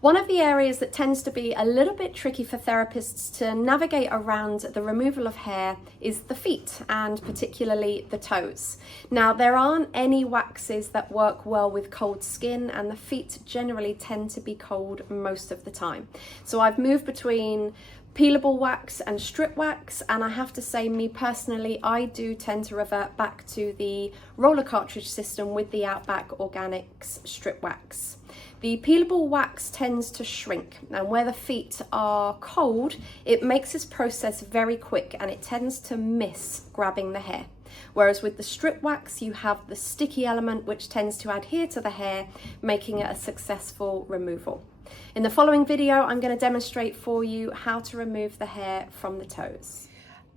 One of the areas that tends to be a little bit tricky for therapists to navigate around the removal of hair is the feet, and particularly the toes. Now, there aren't any waxes that work well with cold skin, and the feet generally tend to be cold most of the time. So I've moved between peelable wax and strip wax, and I have to say, me personally, I do tend to revert back to the roller cartridge system with the Outback Organics strip wax. The peelable wax tends to shrink, and where the feet are cold, it makes this process very quick and it tends to miss grabbing the hair. Whereas with the strip wax, you have the sticky element which tends to adhere to the hair, making it a successful removal. In the following video, I'm going to demonstrate for you how to remove the hair from the toes.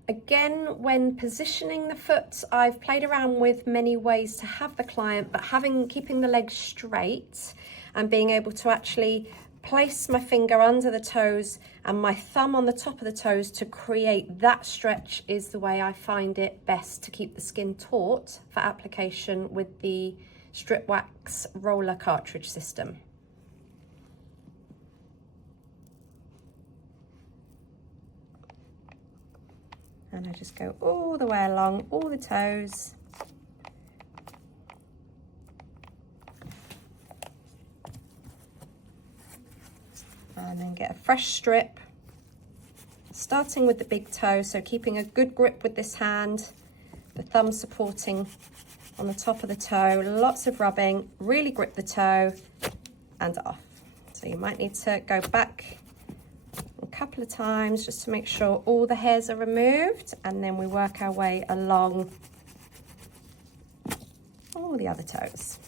Again, when positioning the foot, I've played around with many ways to have the client, but keeping the legs straight and being able to actually place my finger under the toes and my thumb on the top of the toes to create that stretch is the way I find it best to keep the skin taut for application with the strip wax roller cartridge system. And I just go all the way along all the toes. And then get a fresh strip, starting with the big toe, so keeping a good grip with this hand, the thumb supporting on the top of the toe, lots of rubbing, really grip the toe and off. So you might need to go back a couple of times just to make sure all the hairs are removed, and then we work our way along all the other toes.